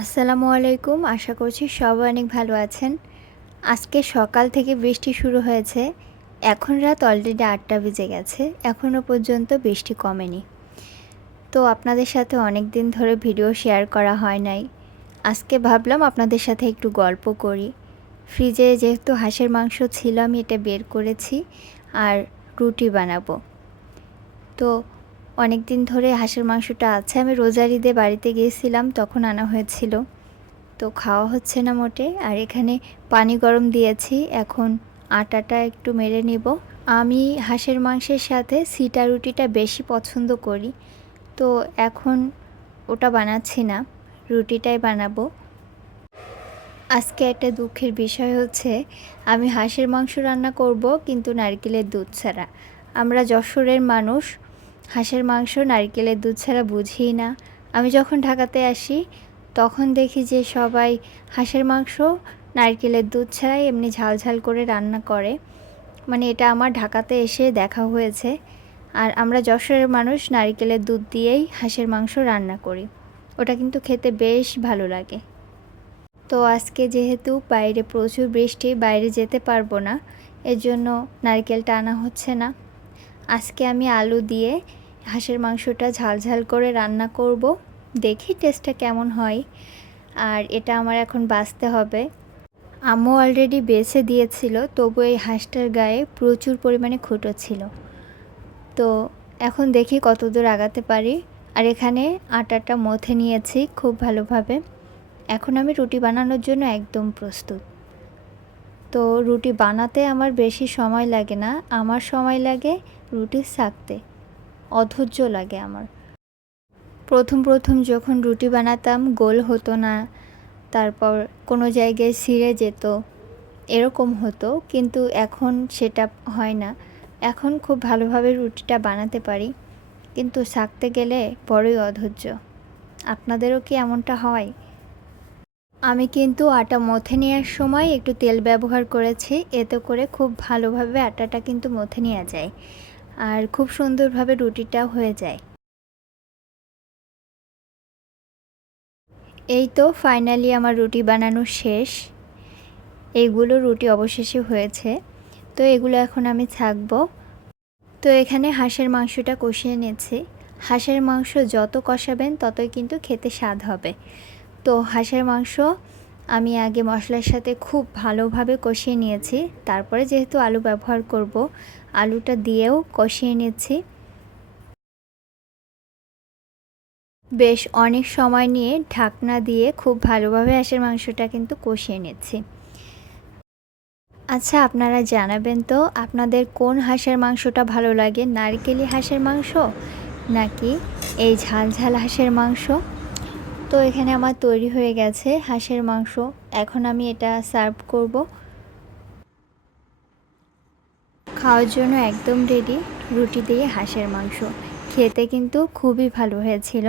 আসসালামু আলাইকুম। আশা করছি সবাই অনেক ভালো আছেন। আজকে সকাল থেকে বৃষ্টি শুরু হয়েছে। এখন রাত অলরেডি আটটা বেজে গেছে। এখনও পর্যন্ত বৃষ্টি কমেনি। তো আপনাদের সাথে অনেক দিন ধরে ভিডিও শেয়ার করা হয় নাই। আজকে ভাবলাম আপনাদের সাথে একটু গল্প করি। ফ্রিজে যেহেতু হাঁসের মাংস ছিল, আমি এটা বের করেছি আর রুটি বানাবো। তো অনেক দিন ধরে হাঁসের মাংসটা আছে, আমি রোজার ঈদে বাড়িতে গিয়েছিলাম, তখন আনা হয়েছিল। তো খাওয়া হচ্ছে না মোটে, আর এখানে পানি গরম দিয়েছি, এখন আটাটা একটু মেরে নিব। আমি হাঁসের মাংসের সাথে সিটা রুটিটা বেশি পছন্দ করি, তো এখন ওটা বানাচ্ছি না, রুটিটাই বানাবো। আজকে একটা দুঃখের বিষয় হচ্ছে, আমি হাঁসের মাংস রান্না করব, কিন্তু নারকেলের দুধ ছাড়া। আমরা যশোরের মানুষ হাঁসের মাংস নারকেলের দুধ ছাড়া বুঝিই না। আমি যখন ঢাকাতে আসি, তখন দেখি যে সবাই হাঁসের মাংস, নারকেলের দুধ ছাড়াই এমনি ঝাল ঝাল করে রান্না করে। মানে এটা আমার ঢাকাতে এসে দেখা হয়েছে। আর আমরা যশোরের মানুষ, নারকেলের দুধ দিয়েই হাঁসের মাংস রান্না করি। ওটা কিন্তু খেতে বেশ ভালো লাগে। তো আজকে যেহেতু বাইরে প্রচুর বৃষ্টি, বাইরে যেতে পারব না, এর জন্য নারকেলটা আনা হচ্ছে না। আজকে আমি আলু দিয়ে হাঁসের মাংসটা ঝাল ঝাল করে রান্না করব। দেখি টেস্টটা কেমন হয়। আর এটা আমার এখন বাঁচতে হবে। আম্মু অলরেডি বেছে দিয়েছিল, তবু এই হাঁসটার গায়ে প্রচুর পরিমাণে খুঁটো ছিল। তো এখন দেখি কতদূর আগাতে পারি। আর এখানে আটাটা মথে নিয়েছি খুব ভালোভাবে। এখন আমি রুটি বানানোর জন্য একদম প্রস্তুত। তো রুটি বানাতে আমার বেশি সময় লাগে না। আমার সময় লাগে রুটি সাকতে অধৈর্য লাগে আমার। প্রথম প্রথম যখন রুটি বানাতাম, গোল হতো না। তারপর কোনো জায়গায় ছিঁড়ে যেত। এরকম হতো, কিন্তু এখন সেটা হয় না। এখন খুব ভালোভাবে রুটিটা বানাতে পারি, কিন্তু সাকতে গেলে বড়ই অধৈর্য। আপনাদেরও কি এমনটা হয়? আমি কিন্তু আটা মথে নেওয়ার সময় একটু তেল ব্যবহার করেছি। এতে করে খুব ভালোভাবে আটাটা কিন্তু মথে নেওয়া যায়। আর খুব সুন্দরভাবে রুটিটা হয়ে যায়। এই তো ফাইনালি আমার রুটি বানানো শেষ। এইগুলো রুটি অবশেষে হয়েছে। তো এগুলো এখন আমি থাকব তো এখানে হাঁসের মাংসটা কষিয়ে নিয়েছি। হাঁসের মাংস যত কষাবেন ততই কিন্তু খেতে স্বাদ হবে। তো হাঁসের মাংস আমি আগে মশলার সাথে খুব ভালোভাবে কষিয়ে নিয়েছি। তারপরে যেহেতু আলু ব্যবহার করব, আলুটা দিয়েও কষিয়ে নিচ্ছি। বেশ অনেক সময় নিয়ে ঢাকনা দিয়ে খুব ভালোভাবে হাঁসের মাংসটা কিন্তু কষিয়ে নিচ্ছি। আচ্ছা আপনারা জানাবেন তো, আপনাদের কোন হাঁসের মাংসটা ভালো লাগে? নারকেলি হাঁসের মাংস নাকি এই ঝাল ঝাল হাঁসের মাংস? তো এখানে আমার তৈরি হয়ে গেছে হাঁসের মাংস। এখন আমি এটা সার্ভ করব। খাওয়ার জন্য একদম রেডি রুটি দিয়ে হাঁসের মাংস। খেতে কিন্তু খুবই ভালো হয়েছিল।